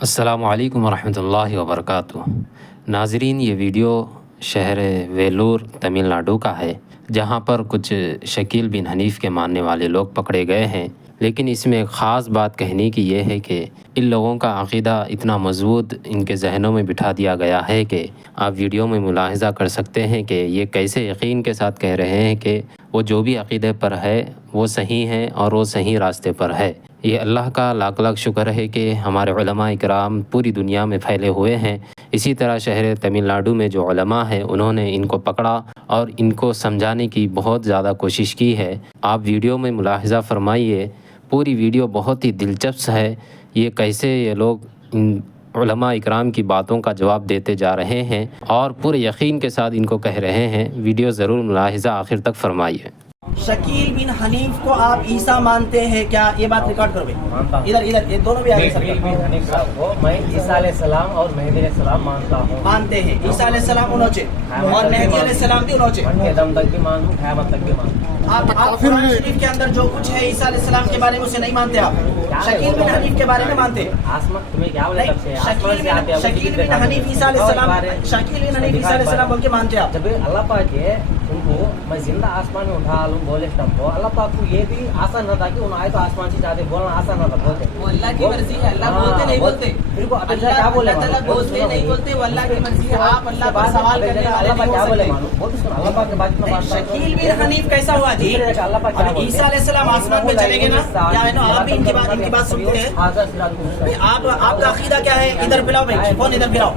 السلام علیکم ورحمۃ اللہ وبرکاتہ۔ ناظرین، یہ ویڈیو شہر ویلور تمل ناڈو کا ہے، جہاں پر کچھ شکیل بن حنیف کے ماننے والے لوگ پکڑے گئے ہیں۔ لیکن اس میں ایک خاص بات کہنے کی یہ ہے کہ ان لوگوں کا عقیدہ اتنا مضبوط ان کے ذہنوں میں بٹھا دیا گیا ہے کہ آپ ویڈیو میں ملاحظہ کر سکتے ہیں کہ یہ کیسے یقین کے ساتھ کہہ رہے ہیں کہ وہ جو بھی عقیدے پر ہے وہ صحیح ہے اور وہ صحیح راستے پر ہے۔ یہ اللہ کا لاکھ لاکھ شکر ہے کہ ہمارے علماء اکرام پوری دنیا میں پھیلے ہوئے ہیں۔ اسی طرح شہر تمل ناڈو میں جو علماء ہیں انہوں نے ان کو پکڑا اور ان کو سمجھانے کی بہت زیادہ کوشش کی ہے۔ آپ ویڈیو میں ملاحظہ فرمائیے، پوری ویڈیو بہت ہی دلچسپ ہے۔ یہ کیسے یہ لوگ ان علماء اکرام کی باتوں کا جواب دیتے جا رہے ہیں اور پورے یقین کے ساتھ ان کو کہہ رہے ہیں۔ ویڈیو ضرور ملاحظہ آخر تک فرمائیے۔ شکیل بن حنیف کو آپ عیسیٰ مانتے ہیں کیا؟ یہ بات ریکارڈ کرو بھائی، ادھر یہ دونوں بھی آگے شکیل بن حنیف صاحب کو میں عیسیٰ علیہ السلام اور مہدی علیہ السلام مانتا ہوں۔ مانتے ہیں عیسیٰ علیہ السلام انوچے اور مہدی علیہ السلام بھی انوچے، کے دم تک بھی مانوں، قیامت تک بھی مانوں۔ آپ قرآن شریف کے اندر جو کچھ ہے عیسیٰ علیہ السلام کے بارے میں اسے نہیں مانتے، آپ شکیل بن حنیف کے بارے میں مانتے؟ آسمان تمہیں کیا بولے تب سے شکیل بن حنیف عیسیٰ علیہ السلام، شکیل بن حنیف عیسیٰ علیہ السلام بول کے مانتے آپ؟ جب اللہ پاک ہے ان کو میں زندہ آسمان میں اٹھا لوں بولے تب کو اللہ پاک کو یہ بھی آسان نہ تھا کہ ان آئے تو آسمان سے چاہتے بولنا آسان نہ تھا، بولتے وہ اللہ کی مرضی ہے، اللہ بولتے نہیں بولتے، پھر کو اللہ کیا بولے اللہ تعالیٰ بولتے نہیں بولتے، وہ اللہ کی مرضی ہے۔ آپ اللہ پر سوال کرنے والے اللہ پاک نہیں کیا ہو بولے سکتے۔ مانو بولتے سن اللہ پاک کے بعد میں بات شکیل بن حنیف کیسا ہوا جی؟ اللہ پاک کیا اب عیسیٰ علیہ السلام آسمان میں چلے گے نا، کیا ہے نا؟ آپ بھی ان کی بات سنتے ہیں؟ آپ کا عقیدہ کیا ہے؟ ادھر پلاؤ بھائی، فون ادھر پلاؤ۔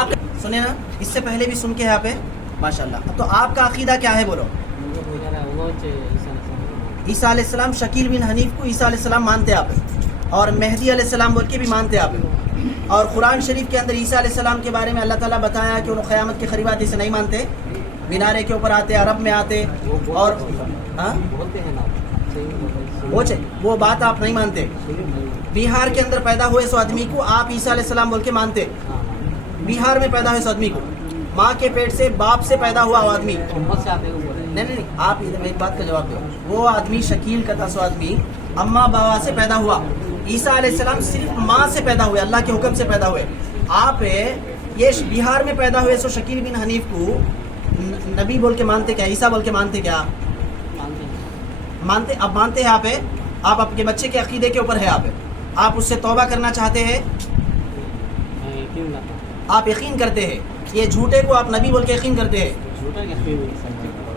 آپ سنیں نا، اس سے پہلے بھی سن کے یہاں پہ ماشاء اللہ۔ تو آپ کا عقیدہ کیا ہے بولو؟ عیسیٰ علیہ السلام، شکیل بن حنیف کو عیسیٰ علیہ السلام مانتے آپ، اور مہدی علیہ السلام بول کے بھی مانتے آپ، اور قرآن شریف کے اندر عیسیٰ علیہ السلام کے بارے میں اللہ تعالیٰ بتایا کہ انہوں قیامت کے قریب آتے، اسے نہیں مانتے، مینارے کے اوپر آتے، عرب میں آتے، اور وہ بات آپ نہیں مانتے۔ بہار کے اندر پیدا ہوئے سو آدمی کو آپ عیسیٰ علیہ السلام بول کے مانتے؟ بہار میں پیدا ہوئے سو آدمی کو، ماں کے پیٹ سے باپ سے پیدا ہوا وہ آدمی، نہیں آپ ادھر ایک بات کا جواب دو۔ وہ آدمی شکیل کا تھا، سو آدمی اماں بابا سے پیدا ہوا، عیسیٰ علیہ السلام صرف ماں سے پیدا ہوئے، اللہ کے حکم سے پیدا ہوئے۔ آپ یہ بہار میں پیدا ہوئے سو شکیل بن حنیف کو نبی بول کے مانتے کیا؟ عیسیٰ بول کے مانتے کیا؟ مانتے؟ اب مانتے ہیں آپ اپنے بچے کے عقیدے کے اوپر ہے، آپ اس سے توبہ کرنا چاہتے ہیں؟ آپ یقین کرتے ہیں یہ جھوٹے کو آپ نبی بول کے یقین کرتے ہیں؟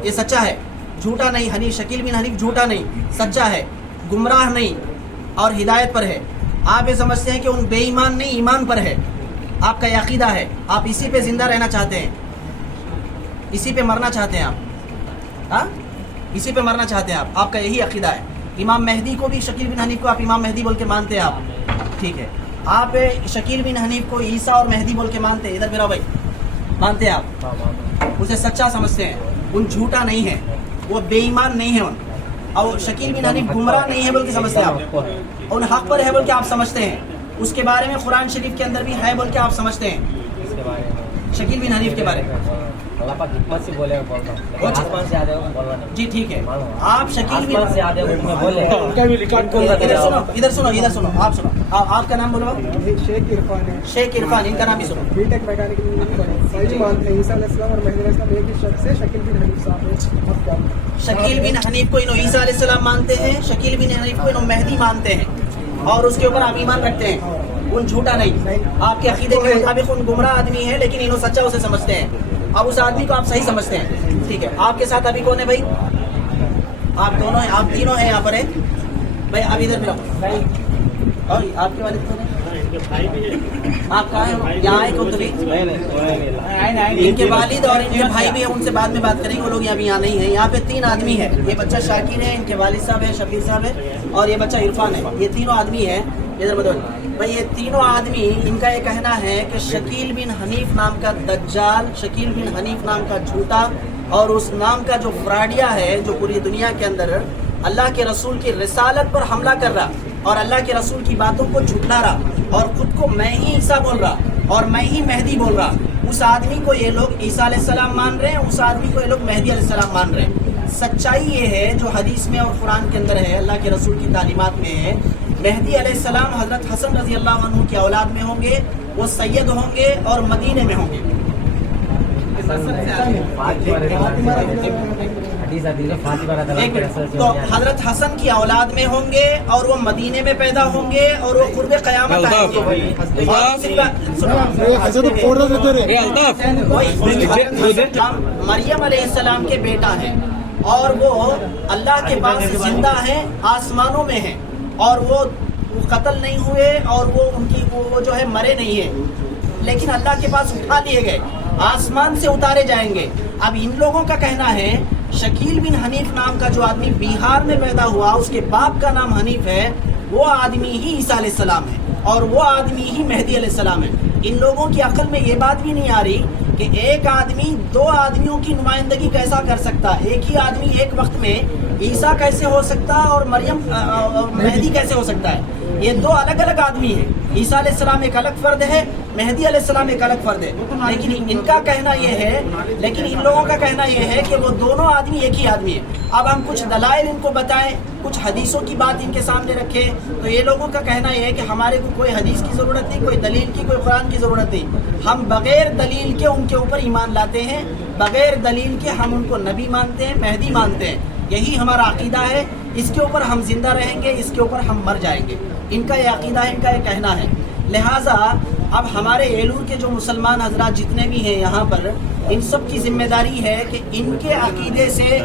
یہ سچا ہے، جھوٹا نہیں۔ حنیف شکیل بن حنیف جھوٹا نہیں، سچا ہے، گمراہ نہیں اور ہدایت پر ہے۔ آپ یہ سمجھتے ہیں کہ ان بے ایمان نہیں، ایمان پر ہے، آپ کا یہ عقیدہ ہے، آپ اسی پہ زندہ رہنا چاہتے ہیں، اسی پہ مرنا چاہتے ہیں آپ، ہاں اسی پہ مرنا چاہتے ہیں آپ کا یہی عقیدہ ہے۔ امام مہدی کو بھی شکیل بن حنیف کو آپ امام مہدی بول کے مانتے ہیں آپ؟ ٹھیک ہے، آپ شکیل بن حنیف کو عیسیٰ اور مہدی بول کے مانتے ہیں؟ ادھر میرا بھائی، مانتے ہیں آپ؟ اسے سچا سمجھتے ہیں، ان جھوٹا نہیں ہے، وہ بے ایمان نہیں ہے، ان اور شکیل بن حنیف گمراہ نہیں ہے بول کے سمجھتے ہیں آپ، ان حق پر ہے بول کے آپ سمجھتے ہیں، اس کے بارے میں قرآن شریف کے اندر بھی ہے بول کے آپ سمجھتے ہیں شکیل بن حنیف کے بارے میں؟ اللہ پاک حکمت سے بولے بولتا ہوں، آسمان سے آدھے بولنا نہیں جی ٹھیک ہے۔ آپ شکیل بن سے آدھے میں بولے ادھر سنو، آپ سنو، آپ کا نام بولو؟ شیخ عرفان ہے، شیخ عرفان، ان کا نام بھی سنو۔ بی ٹیک میکینیکل انجینئرنگ مانتے ہیں عیسیٰ علیہ السلام اور مہدی علیہ السلام ایک ہی شخص ہے، شکیل بن حنیف صاحب ہے۔ اب کیا شکیل بن حنیف کو انہوں عیسیٰ علیہ السلام مانتے ہیں، شکیل بن حنیف کو انہوں مہدی مانتے ہیں، اور اس کے اوپر آپ ایمان رکھتے ہیں، ان جھوٹا نہیں۔ آپ کے عقیدے کے مطابق ان گمراہ آدمی ہے، لیکن انہوں سچا اسے سمجھتے ہیں، اب اس آدمی کو آپ صحیح سمجھتے ہیں، ٹھیک ہے۔ آپ کے ساتھ ابھی کون ہے بھائی؟ آپ دونوں ہیں، آپ تینوں ہیں یہاں پر ہے بھائی، اب ادھر ملاؤ۔ اور آپ کے والد کون ہیں؟ آپ کہاں ہیں؟ یہاں آئے کون؟ ان کے والد اور ان کے بھائی بھی ہیں، ان سے بعد میں بات کریں گے، وہ لوگ ابھی یہاں نہیں ہیں۔ یہاں پہ تین آدمی ہیں، یہ بچہ شاکر ہے، ان کے والد صاحب ہے شبیر صاحب ہے، اور یہ بچہ عرفان ہے، یہ تینوں آدمی ہیں۔ ادھر بدل بھائی، یہ تینوں آدمی، ان کا یہ کہنا ہے کہ شکیل بن حنیف نام کا دجال، شکیل بن حنیف نام کا جھوٹا، اور اس نام کا جو فراڈیا ہے، جو پوری دنیا کے اندر اللہ کے رسول کی رسالت پر حملہ کر رہا اور اللہ کے رسول کی باتوں کو جھٹلا رہا، اور خود کو میں ہی عیسیٰ بول رہا اور میں ہی مہدی بول رہا، اس آدمی کو یہ لوگ عیسیٰ علیہ السلام مان رہے ہیں، اس آدمی کو یہ لوگ مہدی علیہ السلام مان رہے ہیں۔ سچائی یہ ہے جو حدیث میں اور قرآن کے اندر ہے، اللہ کے رسول کی تعلیمات میں ہے، مہدی علیہ السلام حضرت حسن رضی اللہ عنہ کی اولاد میں ہوں گے, وہ سید ہوں گے اور مدینے میں ہوں گے. تو حضرت حسن کی اولاد میں ہوں گے اور وہ مدینے میں پیدا ہوں گے اور وہ قرب قیامت آئیں گے. مریم علیہ السلام کے بیٹا ہیں اور وہ اللہ کے پاس زندہ ہیں, آسمانوں میں ہیں, اور وہ قتل نہیں ہوئے اور وہ ان کی وہ جو ہے مرے نہیں ہیں, لیکن اللہ کے پاس اٹھا لیے گئے, آسمان سے اتارے جائیں گے. اب ان لوگوں کا کہنا ہے شکیل بن حنیف نام کا جو آدمی بہار میں پیدا ہوا, اس کے باپ کا نام حنیف ہے, وہ آدمی ہی عیسیٰ علیہ السلام ہے اور وہ آدمی ہی مہدی علیہ السلام ہے. ان لوگوں کی عقل میں یہ بات بھی نہیں آ رہی کہ ایک آدمی دو آدمیوں کی نمائندگی کیسا کر سکتا, ایک ہی آدمی ایک وقت میں عیسیٰ کیسے ہو سکتا اور مریم مہدی کیسے ہو سکتا ہے. یہ دو الگ الگ آدمی ہیں. عیسیٰ علیہ السلام ایک الگ فرد ہے, مہدی علیہ السلام ایک الگ فرد ہے. لیکن ان کا کہنا یہ ہے, لیکن ان لوگوں کا کہنا یہ ہے کہ وہ دونوں آدمی ایک ہی آدمی ہے. اب ہم کچھ دلائل ان کو بتائیں, کچھ حدیثوں کی بات ان کے سامنے رکھیں, تو یہ لوگوں کا کہنا یہ ہے کہ ہمارے کو کوئی حدیث کی ضرورت نہیں, کوئی دلیل کی, کوئی قرآن کی ضرورت نہیں. ہم بغیر دلیل کے ان کے اوپر ایمان لاتے ہیں, بغیر دلیل کے ہم ان کو نبی مانتے ہیں, مہدی مانتے ہیں. یہی ہمارا عقیدہ ہے, اس کے اوپر ہم زندہ رہیں گے, اس کے اوپر ہم مر جائیں گے. ان کا یہ عقیدہ ہے, ان کا یہ کہنا ہے. لہٰذا اب ہمارے ایلور کے جو مسلمان حضرات جتنے بھی ہیں یہاں پر, ان سب کی ذمہ داری ہے کہ ان کے عقیدے سے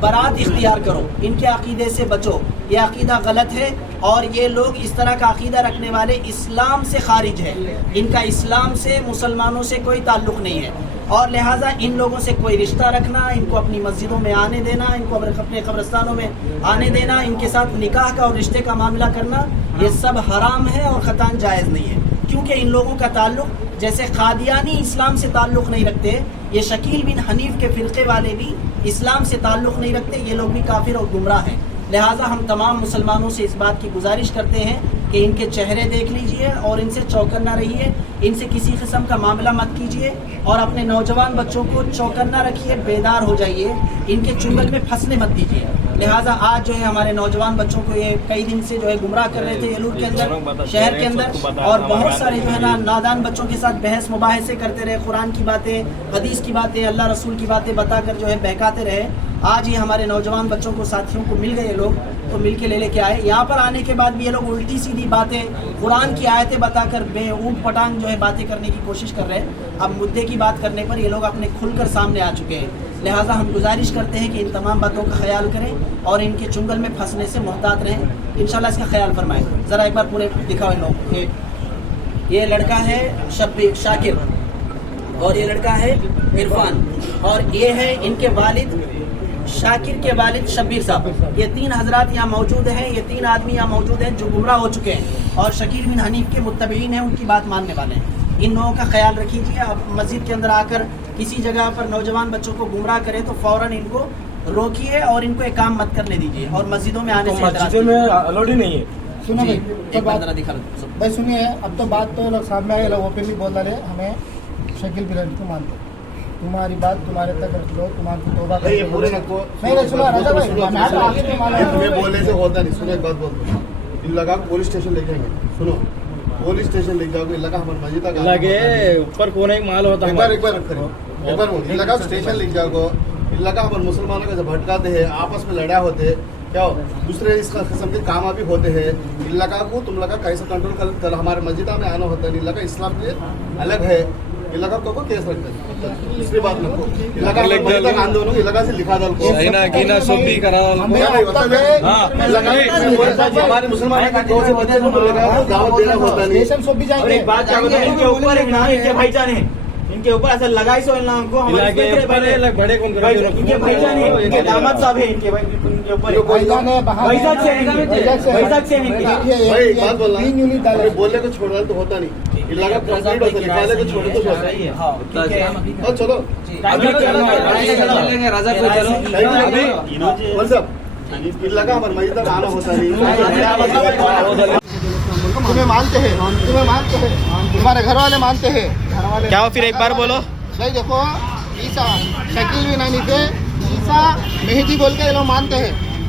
برات اختیار کرو, ان کے عقیدے سے بچو. یہ عقیدہ غلط ہے اور یہ لوگ اس طرح کا عقیدہ رکھنے والے اسلام سے خارج ہے. ان کا اسلام سے, مسلمانوں سے کوئی تعلق نہیں ہے, اور لہٰذا ان لوگوں سے کوئی رشتہ رکھنا, ان کو اپنی مسجدوں میں آنے دینا, ان کو اپنے قبرستانوں میں آنے دینا, ان کے ساتھ نکاح کا اور رشتے کا معاملہ کرنا, یہ سب حرام ہے اور قطعاً جائز نہیں ہے. کیونکہ ان لوگوں کا تعلق جیسے قادیانی اسلام سے تعلق نہیں رکھتے, یہ شکیل بن حنیف کے فرقے والے بھی اسلام سے تعلق نہیں رکھتے. یہ لوگ بھی کافر اور گمراہ ہیں. لہٰذا ہم تمام مسلمانوں سے اس بات کی گزارش کرتے ہیں کہ ان کے چہرے دیکھ لیجئے اور ان سے چوکنا رہیے, ان سے کسی قسم کا معاملہ مت کیجئے, اور اپنے نوجوان بچوں کو چوکنا رکھیے, بیدار ہو جائیے, ان کے چنگل میں پھنسنے مت دیجیے. لہٰذا آج جو ہے ہمارے نوجوان بچوں کو یہ کئی دن سے جو ہے گمراہ کر رہے تھے ایلور کے اندر, شہر کے اندر, اور بہت سارے جو ہے نا نادان بچوں کے ساتھ بحث مباحثے کرتے رہے, قرآن کی باتیں, حدیث کی باتیں, اللہ رسول کی باتیں بتا کر جو ہے بہکاتے رہے. آج یہ ہمارے نوجوان بچوں کو, ساتھیوں کو مل گئے لوگ, تو مل کے لے کے آئے. یہاں پر آنے کے بعد بھی یہ لوگ الٹی سیدھی باتیں, قرآن کی آیتیں بتا کر بے اونٹ پٹانگ جو ہے باتیں کرنے کی کوشش کر رہے ہیں. اب مدعے کی بات کرنے پر یہ لوگ اپنے کھل کر سامنے آ چکے ہیں. لہٰذا ہم گزارش کرتے ہیں کہ ان تمام باتوں کا خیال کریں اور ان کے چنگل میں پھنسنے سے محتاط رہیں. انشاءاللہ اس کا خیال فرمائیں. ذرا ایک بار پورے دکھاؤ ان لوگ. یہ لڑکا ہے شاکر, اور یہ لڑکا ہے عرفان, اور یہ ہے ان کے والد شاکر کے والد شبیر صاحب. یہ تین حضرات یہاں موجود ہیں, یہ تین آدمی یہاں موجود ہیں جو گمراہ ہو چکے ہیں اور شکیل بن حنیف کے متبعین ہیں, ان کی بات ماننے والے ہیں. ان لوگوں کا خیال رکھیے. اب مسجد کے اندر آ کر کسی جگہ پر نوجوان بچوں کو گمراہ کرے تو فوراً ان کو روکیے اور ان کو ایک کام مت کرنے دیجیے, اور مسجدوں میں آنے سے مسجدوں میں الاؤڈ ہی نہیں ہے. سنو بھائی, ایک بار ذرا دکھا بھائی سنیے, اب تو بات تو لوگ سامنے آئے, لوگ اوپنلی بول رہے ہمیں شکیل بن حنیف کو مانتے. تمہاری بات تمہارے تک رکھ لو, تمہاری توبہ کرو. نہیں سنو رضا بھائی, تمہیں بولنے سے ہوتا نہیں. سنو ایک بات بولتا ہوں, ان لگا پولیس اسٹیشن لے جائیں گے. سنو, پولیس اسٹیشن لے جاؤ گے, لگا ہمارے مسجد تک لگے اوپر کونے ایک مال ہوتا ہے. ایک بار لگا اسٹیشن لے جاؤ گو, لگا ہمارے مسلمانوں کا بھٹکاتے ہیں, آپس میں لڑائی ہوتے, کیا ہو دوسرے اس قسم کے کام بھی ہوتے ہیں. لگا کو تم لگا کیسے کنٹرول کر, ہمارے مسجد میں آنا ہوتا ہے. لگا اسلام سے الگ ہے, لگا کو کیس رکھتے ہیں. دوسری بات نہ لگا آندولن لگا سے لکھا دل کو ہمارے مسلمانوں کا جو سے بچے کو لگا دعوت دینا ہوتا نہیں. اور ایک بات کیا بتائیں, ان کے اوپر ایک نام ان کے بھائی جان ہیں, ان کے اوپر ایسا لگائی سو ان لوگوں کو ہمارے بڑے ان کے بھائی جان ہیں, ان کے داماد صاحب ہیں, ان کے اوپر بھائی بات بولنا بولنے کو چھوڑنا تو ہوتا نہیں. لگا کمپلیٹ ہوتا نکالے کو چھوڑے تو چلو لگا ہمارے مسجد تک آنا ہوتا نہیں. تمہیں مانتے ہیں, تمہارے گھر والے مانتے ہیں. کیا ہو, پھر ایک بار بولو. بھائی دیکھو, عیسیٰ شکیل بن حنیف ہے, عیسیٰ مہدی بول کے یہ لوگ مانتے ہیں.